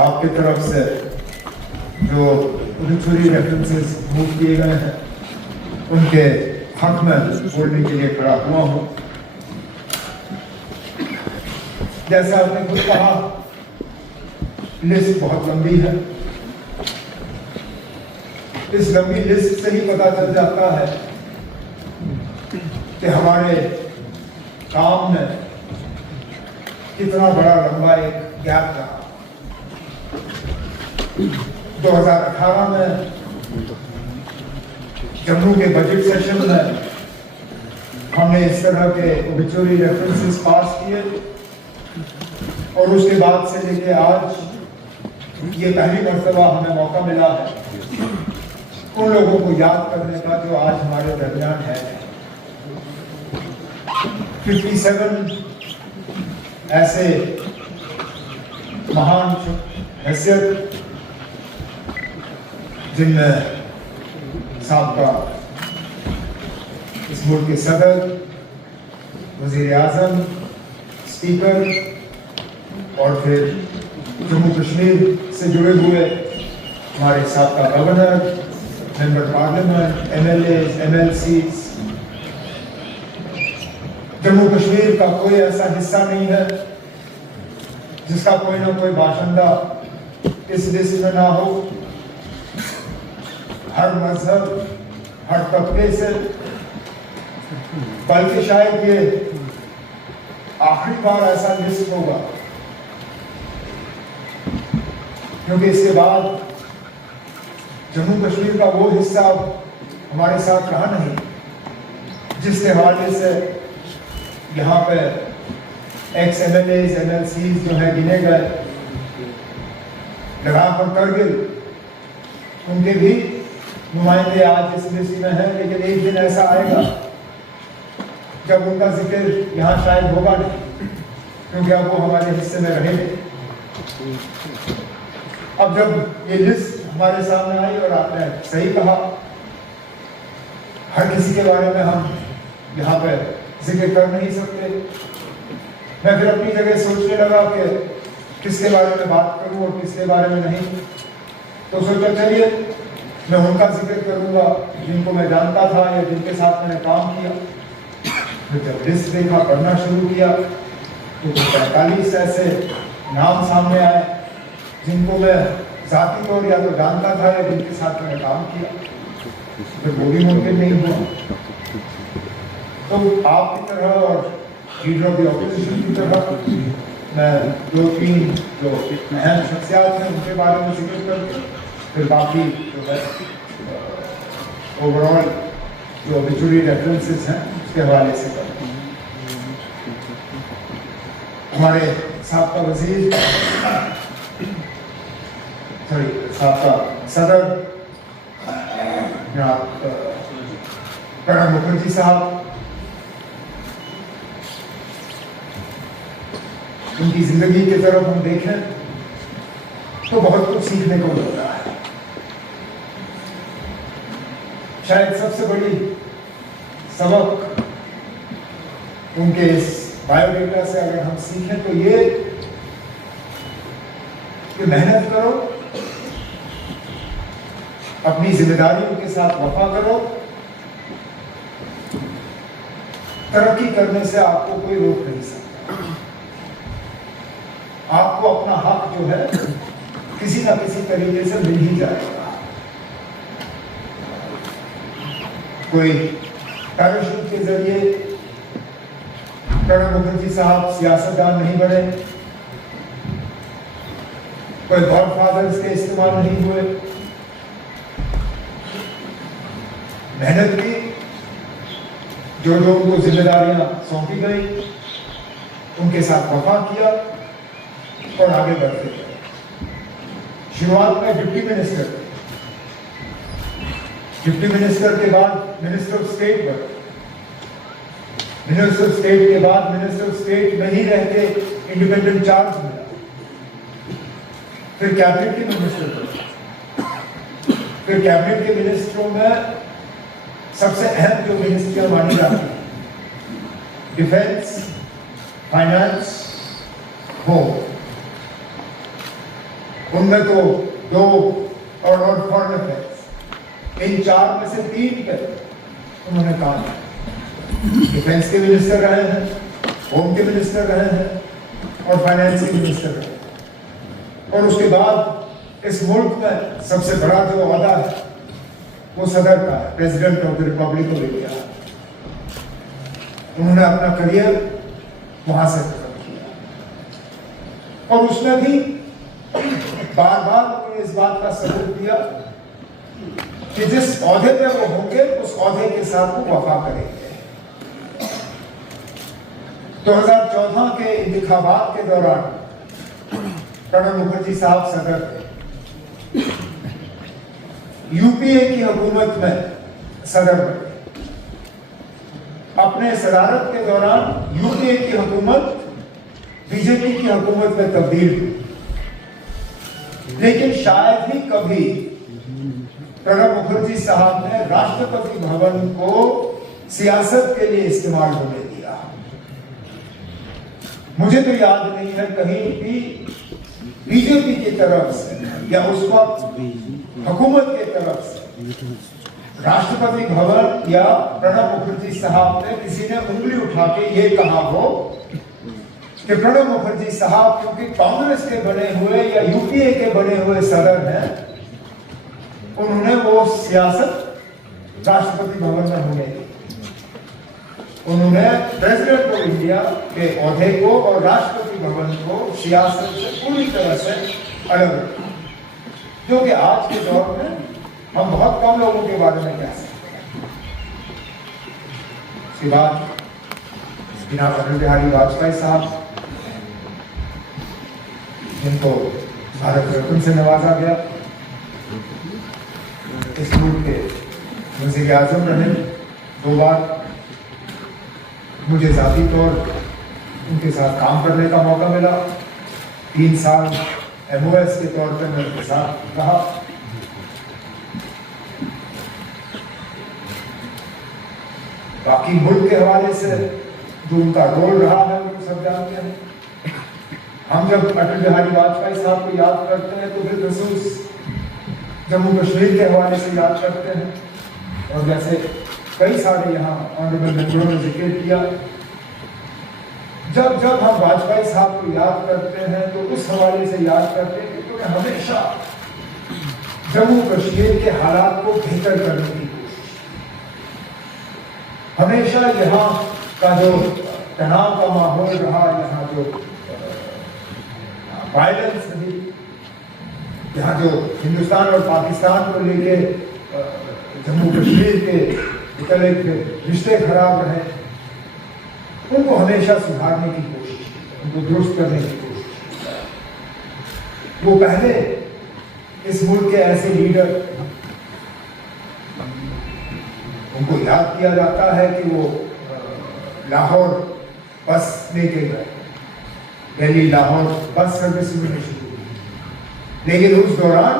आपकी तरफ से जो ओबिचुरी रेफरेंसेस मूव किए गए हैं उनके हक में बोलने के लिए खड़ा हुआ हूँ। जैसा आपने खुद कहा, लिस्ट बहुत लंबी है। इस लंबी लिस्ट से ही पता चल जाता है कि हमारे काम में कितना बड़ा लंबा एक गैप रहा। 2018 में जम्मू के बजट सेशन में हमने इस तरह के ओबिचुरी रेफरेंसेस पास किए और उसके बाद से लेके आज ये पहली मर्तबा हमें मौका मिला है उन लोगों को याद करने का जो आज हमारे दरमियान है। 57 ऐसे महान हैसियत जिनमें साबका इस मुल्क के सदर, वज़ीर आज़म, स्पीकर और फिर जम्मू कश्मीर से जुड़े हुए हमारे साबका governor, member parliament, MLAs, MLCs। Jammu Kashmir का कोई ऐसा हिस्सा नहीं है जिसका कोई ना कोई बाशिंदा इस लिस्ट में ना हो। हर मजहब, हर तबके से, बल्कि शायद ये आखिरी बार ऐसा लिस्ट होगा क्योंकि इसके बाद जम्मू कश्मीर का वो हिस्सा हमारे साथ रहा नहीं जिसके हवाले से यहाँ पे एक्स MLAs, MLCs जो है गिने गए, लगाम और करगिल, उनके भी नुमाइंदे आज इस लिस्ट में हैं। लेकिन एक दिन ऐसा आएगा जब उनका जिक्र यहाँ शायद होगा नहीं क्योंकि अब वो हमारे हिस्से में रहेंगे। अब जब ये लिस्ट हमारे सामने आई और आपने सही कहा, हर किसी के बारे में हम यहाँ पे जिक्र कर नहीं सकते। मैं फिर अपनी जगह सोचने लगा कि किसके बारे में बात करूं और किसके बारे में नहीं, तो सोचा चलिए मैं उनका जिक्र करूंगा जिनको मैं जानता था या जिनके साथ मैंने काम किया। फिर जब लिस्ट देखा, पढ़ना शुरू किया तो 45 ऐसे नाम सामने आए जिनको मैं जाती तौर या तो जानता था या जिनके साथ मैंने काम किया। फिर वो भी मुमकिन नहीं हुआ। तो आपकी तरह और लीडर ऑफ द ऑपोजिशन की तरह मैं 2-3 जो अहम शख्सियात हैं उनके बारे में जिक्र करके फिर बाकी जो है ओवरऑल जो ओबिचुरी रेफरेंसेस हैं उसके हवाले से करते हैं। हमारे साबका वजीर साबका सदर प्रणब मुखर्जी साहब, उनकी जिंदगी की तरफ हम देखें तो बहुत कुछ सीखने को मिलता है। शायद सबसे बड़ी सबक उनके इस बायोडेटा से अगर हम सीखें तो ये कि मेहनत करो, अपनी जिम्मेदारियों के साथ वफा करो, तरक्की करने से आपको कोई रोक नहीं सकता। आपको अपना हक जो है किसी ना किसी तरीके से मिल ही जाएगा। कोई पैराशूट के जरिए प्रणब मुखर्जी साहब सियासतदान नहीं बने, कोई गॉडफादर्स के इस्तेमाल नहीं हुए। मेहनत की, जो जो उनको जिम्मेदारियां सौंपी गई उनके साथ वफा किया और आगे बढ़ते गए। शुरुआत में डिप्टी मिनिस्टर के बाद मिनिस्टर ऑफ स्टेट बने, मिनिस्टर ऑफ स्टेट के बाद मिनिस्टर ऑफ स्टेट में ही रहते इंडिपेंडेंट चार्ज मिला, फिर कैबिनेट के मिनिस्टर बने। फिर कैबिनेट के मिनिस्टरों में सबसे अहम जो मिनिस्ट्रियां मानी जाती हैं, डिफेंस, फाइनेंस, होम। उनमें तो 2 और फॉरेन अफेयर्स, इन 4 में से 3 पे उन्होंने काम किया। डिफेंस के मिनिस्टर रहे हैं, होम के मिनिस्टर रहे हैं और फाइनेंस के मिनिस्टर रहे हैं। और उसके बाद इस मुल्क में सबसे बड़ा जो ओहदा है वो सदर का है, president of the Republic of India. उन्होंने अपना करियर वहां से खत्म किया और उसमें भी बार बार उन्होंने इस बात का सबूत दिया कि जिस ओहदे पे वो होंगे उस ओहदे के साथ वो वफा करेंगे। 2014 के इंतखाबात के दौरान प्रणब मुखर्जी साहब सदर थे, यूपीए की हुकूमत में सदर बने। अपने सदारत के दौरान यूपीए की हुकूमत बीजेपी की हुकूमत में तब्दील हुई, लेकिन शायद ही कभी प्रणब मुखर्जी साहब ने राष्ट्रपति भवन को सियासत के लिए इस्तेमाल होने दिया। मुझे तो याद नहीं है कहीं भी बीजेपी की तरफ से या उस वक्त हुकूमत की तरफ से राष्ट्रपति भवन या प्रणब मुखर्जी साहब ने किसी ने उंगली उठा के ये कहा हो कि प्रणब मुखर्जी साहब क्योंकि कांग्रेस के बने हुए या यूपीए के बने हुए सदर हैं, उन्होंने वो सियासत राष्ट्रपति भवन में होने दी। उन्होंने प्रेसिडेंट ऑफ इंडिया के ओहदे को और राष्ट्रपति भवन को सियासत से पूरी तरह से अलग रखा, जो कि आज के दौर में हम बहुत कम लोगों के बारे में कह सकते हैं। उसके बाद जनाब अटल बिहारी वाजपेयी साहब, जिनको भारत रत्न से नवाजा गया, इस मुल्क के वज़ीर आज़म रहे 2 बार। मुझे ज़ाती तौर उनके साथ काम करने का मौका मिला। 3 साल MOS के तौर पर मैं उनके साथ रहा। बाकी मुल्क के हवाले से जो उनका रोल रहा है वो सब जानते हैं। हम जब अटल बिहारी वाजपेयी साहब को याद करते हैं तो फिर खसूस जम्मू कश्मीर के हवाले से याद करते हैं, और जैसे कई सारे यहाँ ऑनरेबल मेंबरों ने जिक्र किया, जब जब हम वाजपेयी साहब को याद करते हैं तो उस हवाले से याद करते हैं कि उन्होंने हमेशा जम्मू कश्मीर के हालात को बेहतर करने की कोशिश, हमेशा यहाँ का जो तनाव का माहौल रहा, यहाँ जो वायलेंस रही, यहाँ जो हिंदुस्तान और पाकिस्तान को लेके जम्मू कश्मीर के मुतालिक रिश्ते खराब रहे, उनको हमेशा सुधारने की कोशिश, उनको दुरुस्त करने की कोशिश। वो पहले इस मुल्क के ऐसे लीडर, उनको याद किया जाता है कि वो लाहौर बस लेके गए, दिल्ली लाहौर बस सर्विस में शुरू हुई, लेकिन उस दौरान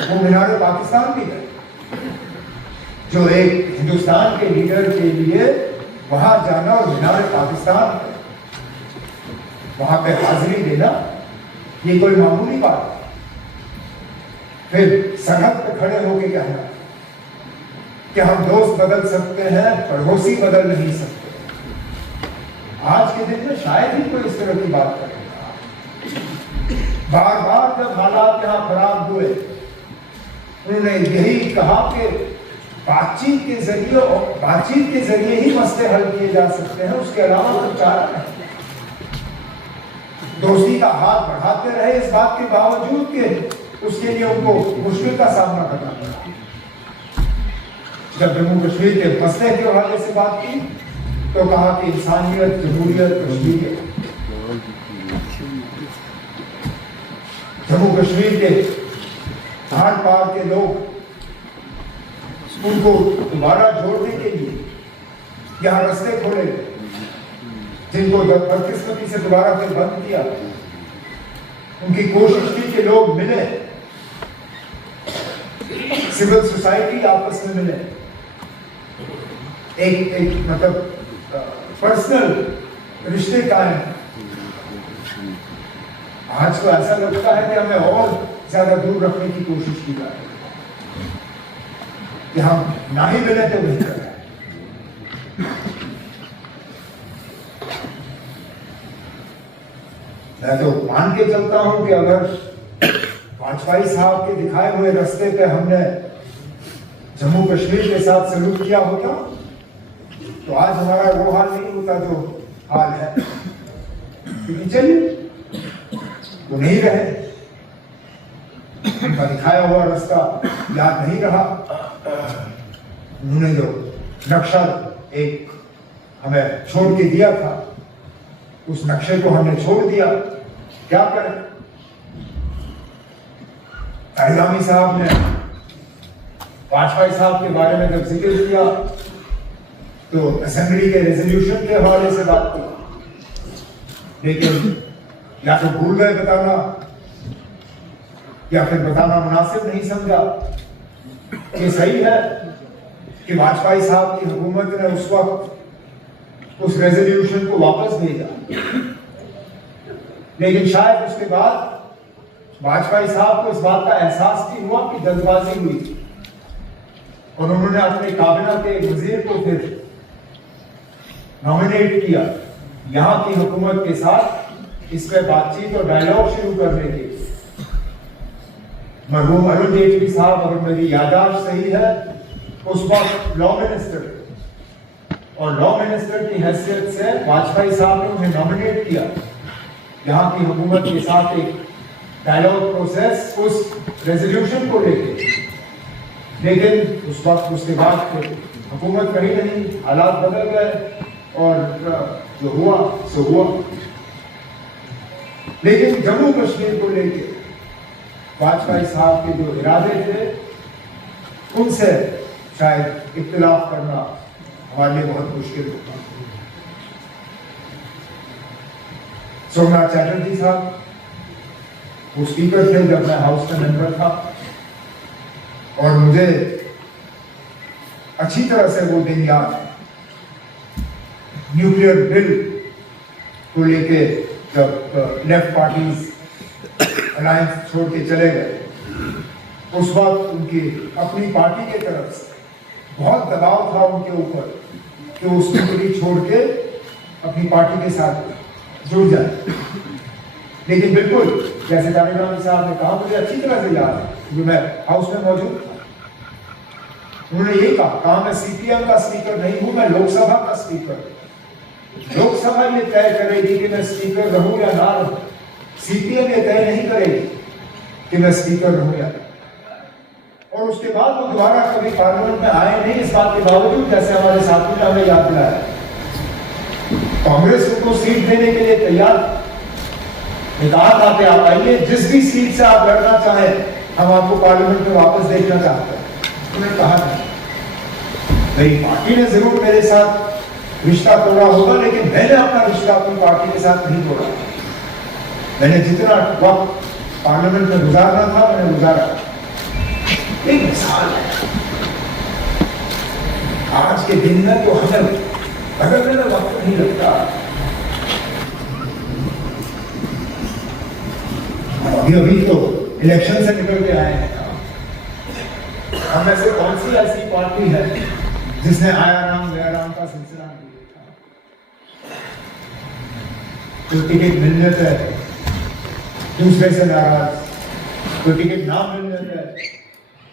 वो मीनार पाकिस्तान भी गए, जो एक हिंदुस्तान के लीडर के लिए वहां जाना और मीनार पाकिस्तान वहां पे हाजिरी देना ये कोई मामूली बात है। फिर सरहद पे खड़े होकर कहना कि हम दोस्त बदल सकते हैं, पड़ोसी बदल नहीं सकते। आज के दिन में शायद ही कोई इस तरह की बात करेगा। बार बार जब हालात यहाँ खराब हुए, उन्होंने यही कहा कि बातचीत के जरिए ही मसले हल किए जा सकते हैं, उसके अलावा कोई चारा नहीं। दोस्ती का हाथ बढ़ाते रहे, इस बात के बावजूद के उसके लिए उनको मुश्किल का सामना करना पड़ा। जब जम्मू कश्मीर के मसले के हवाले से बात की तो कहा कि इंसानियत, जमहूरियत, कश्मीरियत। जम्मू कश्मीर के आर पार के लोग, उनको दोबारा जोड़ने के लिए यहाँ रास्ते खोले गए, जिनको बदकिस्मती से दोबारा फिर बंद किया। उनकी कोशिश थी कि लोग मिले, सिविल सोसाइटी आपस में मिले, एक मतलब पर्सनल रिश्ते कायम। आज तो ऐसा लगता है कि हमें और ज्यादा दूर रखने की कोशिश की जा रही है कि हम ना ही मिले तो नहीं करें। मैं तो मान के चलता हूं कि अगर वाजपेयी साहब के दिखाए हुए रास्ते पे हमने जम्मू कश्मीर के साथ सलूक किया होता तो आज हमारा वो हाल नहीं होता जो हाल है। क्योंकि चलिए वो नहीं रहे, उनका दिखाया हुआ रास्ता याद नहीं रहा। उन्होंने जो नक्शा एक हमें छोड़ के दिया था उस नक्शे को हमने छोड़ दिया। क्या करें? तारिगामी साहब ने वाजपेयी साहब के बारे में जब जिक्र किया तो असेंबली के रेजोल्यूशन के हवाले से बात की, लेकिन या तो भूल गए बताना या फिर बताना मुनासिब नहीं समझा। ये सही है कि वाजपेयी साहब की हुकूमत ने उस वक्त उस रेजोल्यूशन को वापस भेजा, लेकिन शायद उसके बाद वाजपेयी साहब को इस बात का एहसास भी हुआ कि जल्दबाजी हुई थी और उन्होंने अपने काबिना के वजीर को फिर नॉमिनेट किया यहां की हुकूमत के साथ इस पे बातचीत और डायलॉग शुरू करने के लिए। मरहूम अरुण जेटली साहब, अगर मेरी याददाश्त सही है, उस वक्त लॉ मिनिस्टर और लॉ मिनिस्टर की हैसियत से वाजपेयी साहब ने उन्हें नॉमिनेट किया यहाँ की हुकूमत के साथ एक डायलॉग प्रोसेस उस रेजोल्यूशन को लेकर। लेकिन उस वक्त उसके बाद फिर हुकूमत कहीं नहीं, हालात बदल गए और जो हुआ सो हुआ। लेकिन जम्मू कश्मीर को लेकर वाजपेयी साहब के जो इरादे थे उनसे शायद इख्तिलाफ करना हमारे लिए बहुत मुश्किल होता। सोमनाथ चैटर्जी साहब वो स्पीकर थे जब मैं हाउस का मेंबर था और मुझे अच्छी तरह से वो दिन याद है। न्यूक्लियर बिल को लेके जब लेफ्ट पार्टीज अलायंस छोड़ के चले गए, उस वक्त उनकी अपनी पार्टी के तरफ से बहुत दबाव था उनके ऊपर कि उस न्यूक्लियर छोड़ के अपनी पार्टी के साथ जुड़ जाए। लेकिन बिल्कुल जैसे तारिगामी साहब ने कहा, मुझे अच्छी तरह से याद है क्योंकि मैं हाउस में मौजूद था। उन्होंने ये कहा मैं सीपीएम का स्पीकर नहीं हूं, मैं लोकसभा का स्पीकर। लोकसभा ये तय करेगी कि मैं स्पीकर रहूं या ना रहूं, सीपीएम ये तय नहीं करेगी कि मैं स्पीकर रहूं या। और उसके बाद वो दोबारा कभी पार्लियामेंट में आए नहीं, इस बात के बावजूद जैसे हमारे साथी ने हमें याद दिलाया कांग्रेस उनको सीट देने के लिए तैयार कहा था कि आप आइए, जिस भी सीट से आप लड़ना चाहें हम आपको पार्लियामेंट में वापस देखना चाहते हैं। उन्होंने कहा नहीं, मेरी पार्टी ने जरूर मेरे साथ रिश्ता तोड़ा होगा, लेकिन मैंने अपना रिश्ता अपनी पार्टी के साथ नहीं तोड़ा। मैंने जितना वक्त पार्लियामेंट में गुजारना था मैंने गुजारा। एक मिसाल है, आज के दिन में तो हमें बदलने में वक्त नहीं लगता। अभी तो इलेक्शन से निकल के आए हैं। हम में से कौन सी ऐसी पार्टी है जिसने आया राम गया राम का सिलसिला नहीं देखा? कोई टिकट मिलने पे दूसरे से नाराज, कोई टिकट ना मिलने पे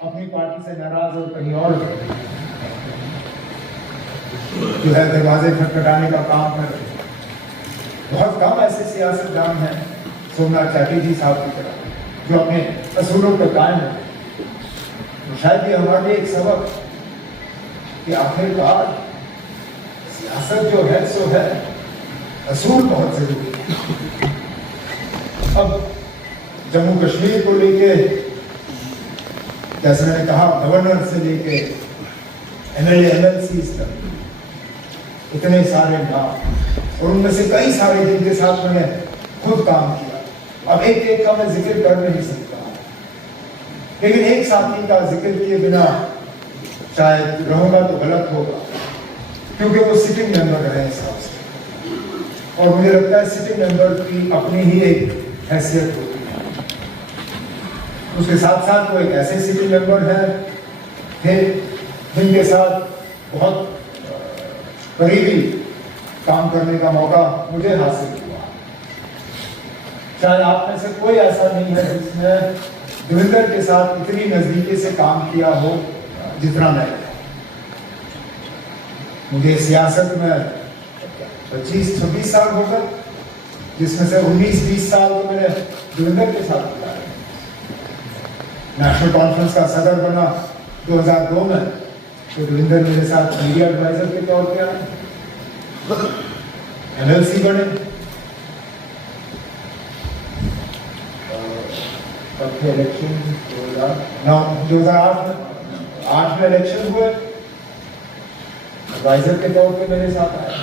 अपनी पार्टी से नाराज और कहीं और जो है दरवाजे खटखटाने का काम कर रहे। बहुत कम ऐसे सियासतदान हैं सोमनाथ चैटर्जी साहब की तरह जो अपने असूलों पर कायम है। तो शायद ये हमारे लिए एक सबक कि आखिरकार सियासत जो है सो है, असूल बहुत जरूरी है। अब जम्मू कश्मीर को लेके जैसे मैंने कहा, गवर्नर से लेके एमएलए एमएलसी तक इतने सारे नाम और उनमें से कई सारे जिनके साथ मैंने खुद काम किया। अब एक एक का मैं जिक्र कर नहीं सकता, लेकिन एक साथी का जिक्र किए बिना शायद रहूंगा तो गलत होगा, क्योंकि वो सिटिंग मेंबर रहे हिसाब से। और मुझे लगता है सिटिंग मेंबर की अपनी ही एक हैसियत होती है। उसके साथ साथ वो एक ऐसे सिटी मेंबर थे जिनके साथ बहुत करीबी काम करने का मौका मुझे हासिल हुआ। शायद आप में से कोई ऐसा नहीं है जिसने देवेंद्र के साथ इतनी नजदीकी से काम किया हो जितना मैंने। मुझे सियासत में 25-26 साल हो गए, जिसमें से 19-20 साल तो मैंने देवेंद्र के साथ बिताए। नेशनल कॉन्फ्रेंस का सदर बना 2002 में, तो देवेंद्र मेरे साथ मीडिया एडवाइजर के तौर पे आए। MLC बने, इलेक्शन 2008 में इलेक्शन हुए, एडवाइजर के तौर पे मेरे साथ आए।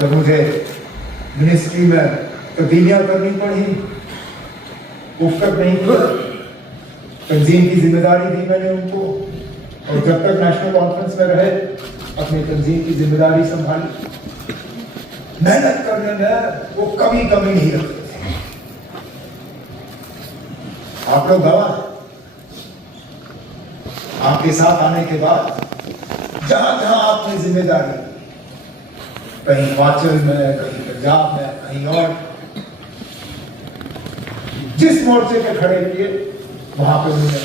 जब मुझे मिनिस्ट्री में तब्दीलियां करनी पड़ी, उफ्कत नहीं किया, तंजीम की जिम्मेदारी दी मैंने उनको, और जब तक नेशनल कॉन्फ्रेंस में रहे अपनी तंजीम की जिम्मेदारी संभाली। मेहनत करने में वो कभी नहीं रखते थे। आप लोग गवाह, आपके साथ आने के बाद जहां जहां आपने जिम्मेदारी, कहीं हिमाचल में, कहीं पंजाब में, कहीं और, जिस मोर्चे पे खड़े किए वहां पे उन्होंने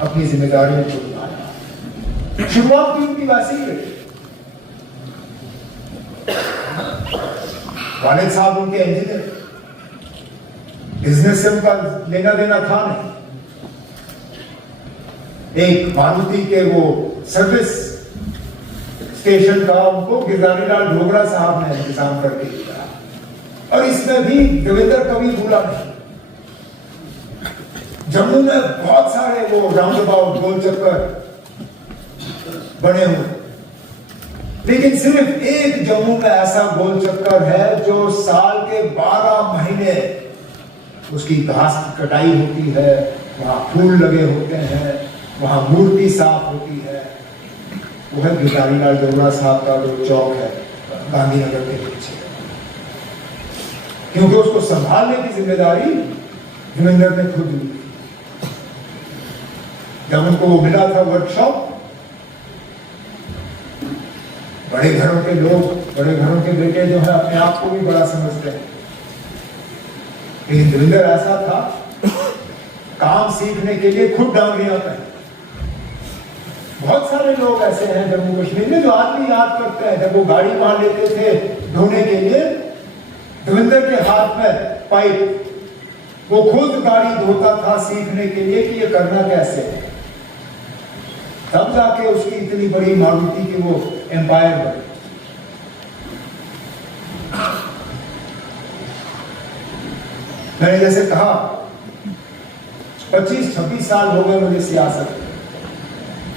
अपनी जिम्मेदारियों को निभाया। शुरुआत भी उनकी वैसी ही रही। वालिद साहब उनके इंजीनियर, बिजनेस से उनका लेना देना था नहीं। एक मारुति के वो सर्विस स्टेशन का उनको गिरधारी लाल ढोगरा साहब ने इंतजाम करके दिया, और इसमें भी देवेंद्र कभी भूला नहीं। जम्मू में बहुत सारे वो राउंड अबाउट गोल चक्कर बने हुए, लेकिन सिर्फ एक जम्मू में ऐसा गोल चक्कर है जो साल के 12 महीने उसकी घास की कटाई होती है, वहां फूल लगे होते हैं, वहां मूर्ति साफ होती है। वो है गिरधारी लाल ढोगरा साहब का जो चौक है गांधीनगर के पीछे, क्योंकि उसको संभालने की जिम्मेदारी देवेंद्र ने खुद ली। जब उनको मिला था वर्कशॉप, बड़े घरों के लोग, बड़े घरों के बेटे जो है अपने आप को भी बड़ा समझते हैं, लेकिन देवेंद्र ऐसा था, काम सीखने के लिए खुद डांगरियां पे। बहुत सारे लोग ऐसे हैं जम्मू कश्मीर में जो आज भी याद करते हैं, जब वो गाड़ी वहां लेते थे धोने के लिए, देवेंद्र के हाथ में पाइप, वो खुद गाड़ी धोता था सीखने के लिए कि ये करना कैसे है। तब जाके उसकी इतनी बड़ी मारुति की वो एम्पायर बनी। मैंने जैसे कहा 25-26 साल हो गए मुझे सियासत में।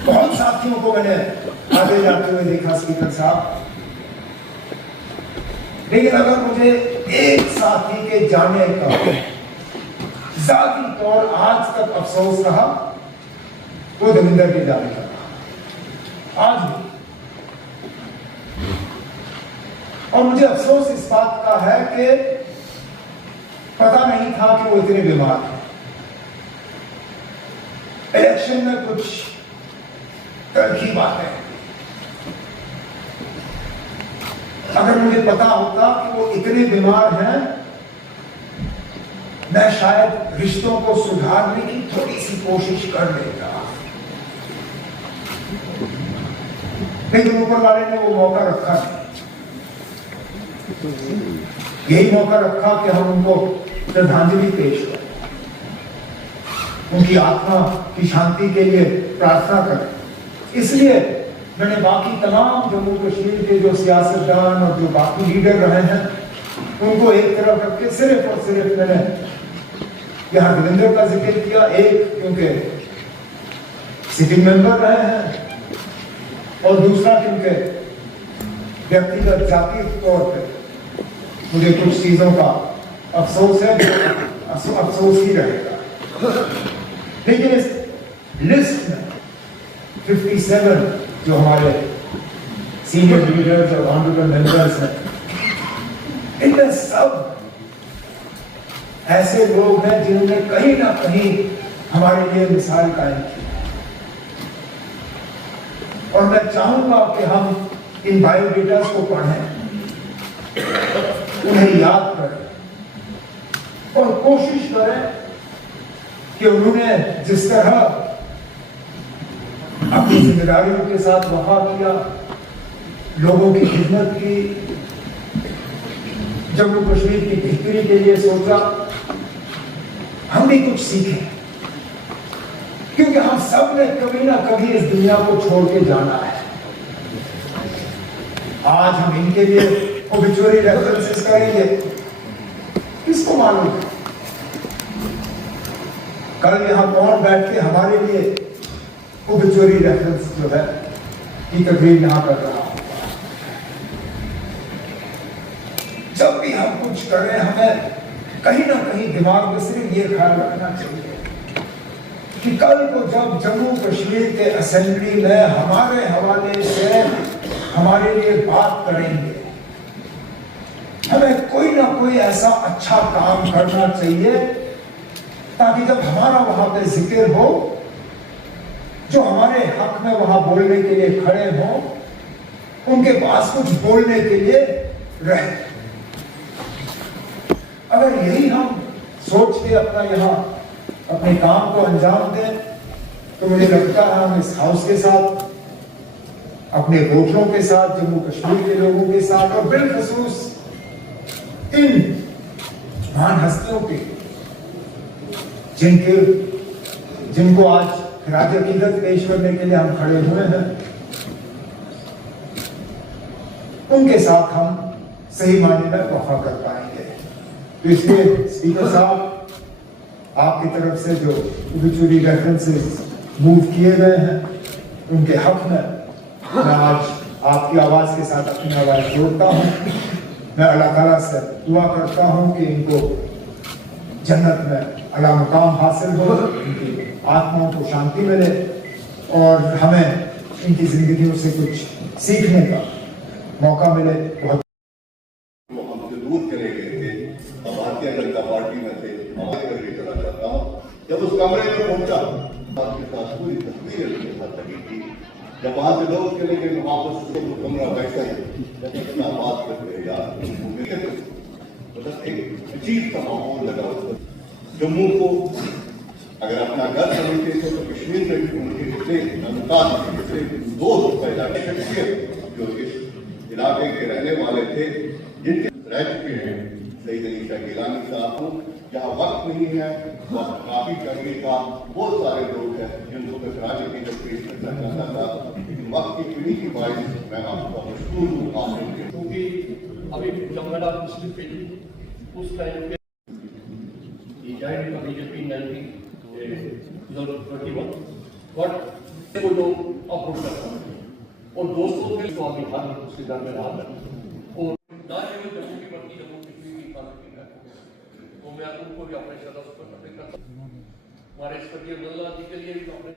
बहुत साथियों को मैंने आगे जाते हुए देखा स्पीकर साहब, लेकिन अगर मुझे एक साथी के जाने का जाती तौर आज तक अफसोस रहा, वो देवेंद्र के जाने का आज भी। और मुझे अफसोस इस बात का है कि पता नहीं था कि वो इतने बीमार हैं। इलेक्शन में कुछ तलखी बातें, अगर मुझे पता होता कि वो इतने बीमार हैं, मैं शायद रिश्तों को सुधारने की थोड़ी सी कोशिश कर लेता, लेकिन ऊपर वाले ने वो मौका रखा नहीं। यही मौका रखा कि हम उनको श्रद्धांजलि पेश करें, उनकी आत्मा की शांति के लिए प्रार्थना करें। इसलिए मैंने बाकी तमाम जम्मू कश्मीर के जो सियासतदान और जो बाकी लीडर रहे हैं उनको एक तरफ रख के सिर्फ और सिर्फ मैंने यहाँ देवेंद्र का जिक्र किया। एक क्योंकि सिटिंग मेंबर रहे हैं, और दूसरा क्योंकि व्यक्तिगत जातीय तौर पे मुझे कुछ चीजों का अफसोस है, अफसोस ही रहेगा। लेकिन इस लिस्ट में 57 जो हमारे सीनियर लीडर्स और ऑनरेबल मेंबर्स हैं, इनमें सब ऐसे लोग हैं जिन्होंने कहीं ना कहीं हमारे लिए मिसाल कायम की। और मैं चाहूंगा कि हम इन बायोडेटास को पढ़ें, उन्हें याद करें और कोशिश करें कि उन्होंने जिस तरह अपनी जिम्मेदारियों के साथ वफा किया, लोगों की खिदमत की, जम्मू कश्मीर की बेहतरी के लिए सोचा, हम भी कुछ सीखें। क्योंकि हम सब ने कभी ना कभी इस दुनिया को छोड़ के जाना है। आज हम इनके लिए ओबिचुअरी रेफरेंसेस करेंगे, किसको मालूम है कल यहां कौन बैठ के हमारे लिए ओबिचुअरी रेफरेंस जो है की तकरीर यहां कर रहा हो। जब भी हम कुछ करें हमें कहीं ना कहीं दिमाग में सिर्फ ये ख्याल रखना चाहिए कि कल को जब जम्मू कश्मीर के असेंबली में हमारे हवाले से हमारे लिए बात करेंगे, हमें कोई ना कोई ऐसा अच्छा काम करना चाहिए ताकि जब हमारा वहां पे जिक्र हो, जो हमारे हक में वहां बोलने के लिए खड़े हों, उनके पास कुछ बोलने के लिए रहे। अगर यही हम सोच के अपना यहां अपने काम को अंजाम दें तो मुझे लगता है हम इस हाउस के साथ, अपने वोटरों के साथ, जम्मू कश्मीर के लोगों के साथ और बिलखसूस इन महान हस्तियों के जिनको आज खिराज अकीदत पेश करने के लिए हम खड़े हुए हैं, उनके साथ हम सही मायने में वफा कर पाएंगे। तो इसलिए स्पीकर साहब, आपकी तरफ से जो ओबिचुअरी रेफरेंसेस मूव किए गए हैं, उनके हक में मैं आज आपकी आवाज के साथ अपनी आवाज जोड़ता हूं। मैं अल्लाह ताला से दुआ करता हूं कि इनको जन्नत में अला मुकाम हासिल हो, इनकी आत्माओं को शांति मिले और हमें इनकी जिंदगियों से कुछ सीखने का मौका मिले। बहुत हमसे दूर चले गए थे, भारतीय जनता पार्टी में थे, हमारे घर लेकर चाहता हूँ। जब उस कमरे में पहुंचा, आपके साथ पूरी तस्वीर उनके साथ लगी थी। जब वहां से लोग चले गए, वापस से वो कमरा वैसा ही, इतना बात करते हैं यार, मतलब एक अजीब सा माहौल लगा उसको। जम्मू को अगर अपना घर समझते थे तो कश्मीर में भी उनके कितने दोस्त पैदा जो इस इलाके के रहने वाले थे, जिनके रह चुके हैं। सईद अली शाह गिलानी साहब को जहाँ वक्त नहीं है, वह काफी करने का बहुत सारे लोग हैं जिनको मैं खराज की पेश करना चाहता था, लेकिन वक्त की कमी की बात मैं आपका मशहूर हूँ। आपने क्योंकि अभी जब मैंने मुस्लिम पे उस टाइम पे बीजेपी 1921 बट वो लोग अप्रोच करता है और दोस्तों के स्वामी हर उसके घर में रहा और ना केवल जम्मू की बल्कि जम्मू कश्मीर की खाने है, तो मैं उनको भी अपने सदस्य पर करता हूँ। हमारे स्वर्गीय मल्ला जी के लिए भी अपने